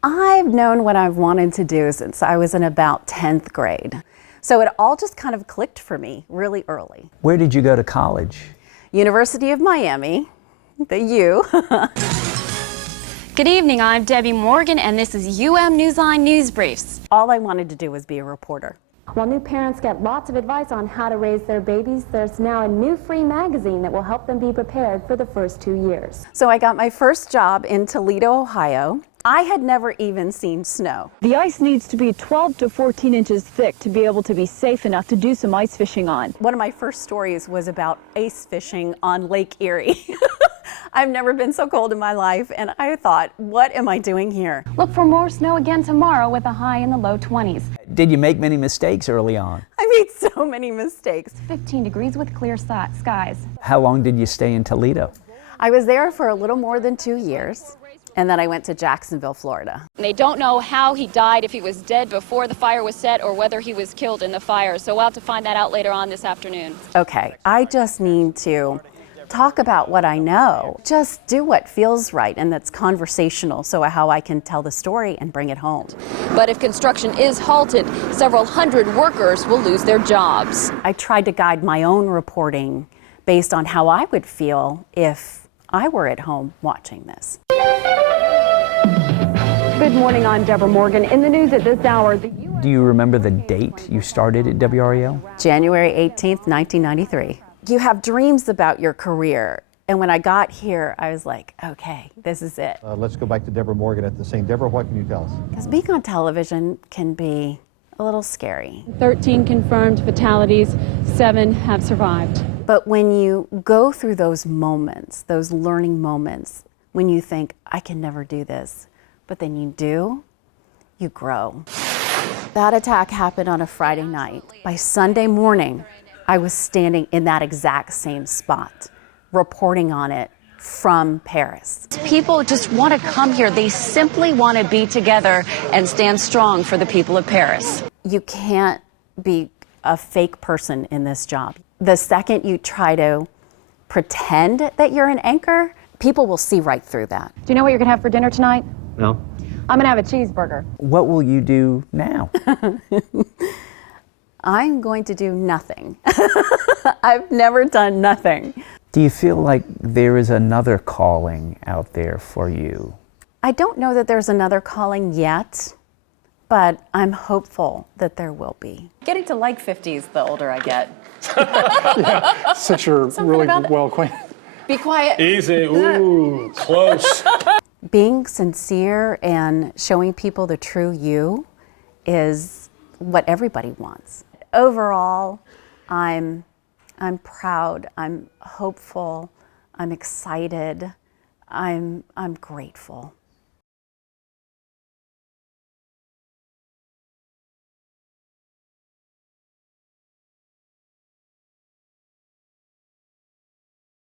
I've known what I've wanted to do since I was in about 10th grade. So it all just kind of clicked for me really early. Where did you go to college? University of Miami, the U. Good evening, I'm Debbie Morgan, and this is Newsline News Briefs. All I wanted to do was be a reporter. While new parents get lots of advice on how to raise their babies, there's now a new free magazine that will help them be prepared for the first 2 years. So I got my first job in Toledo, Ohio. I had never even seen snow. The ice needs to be 12 to 14 inches thick to be able to be safe enough to do some ice fishing on. One of my first stories was about ice fishing on Lake Erie. I've never been so cold in my life, and I thought, what am I doing here? Look for more snow again tomorrow with a high in the low 20s. Did you make many mistakes early on? I made so many mistakes. 15 degrees with clear skies. How long did you stay in Toledo? I was there for a little more than 2 years, and then I went to Jacksonville, Florida. They don't know how he died, if he was dead before the fire was set or whether he was killed in the fire, so we'll have to find that out later on this afternoon. Okay, I just need to talk about what I know. Just do what feels right and that's conversational, so how I can tell the story and bring it home. But if construction is halted, several hundred workers will lose their jobs. I tried to guide my own reporting based on how I would feel if I were at home watching this. Good morning, I'm Debra Morgan. In the news at this hour, Do you remember the date you started at WREL? January 18th, 1993. You have dreams about your career. And when I got here, I was like, okay, this is it. Let's go back to Debra Morgan at the scene. Debra, what can you tell us? Because being on television can be a little scary. 13 confirmed fatalities, 7 have survived. But when you go through those moments, those learning moments, when you think, I can never do this, but then you do, you grow. That attack happened on a Friday night. By Sunday morning, I was standing in that exact same spot, reporting on it from Paris. People just want to come here. They simply want to be together and stand strong for the people of Paris. You can't be a fake person in this job. The second you try to pretend that you're an anchor, people will see right through that. do you know what you're going to have for dinner tonight? No. I'm going to have a cheeseburger. What will you do now? I'm going to do nothing. I've never done nothing. Do you feel like there is another calling out there for you? I don't know that there's another calling yet, but I'm hopeful that there will be. Getting to like 50s the older I get. Since you're really well acquainted. Be quiet. Easy. Ooh, close. Being sincere and showing people the true you is what everybody wants. Overall, I'm proud, I'm hopeful, I'm excited, I'm grateful.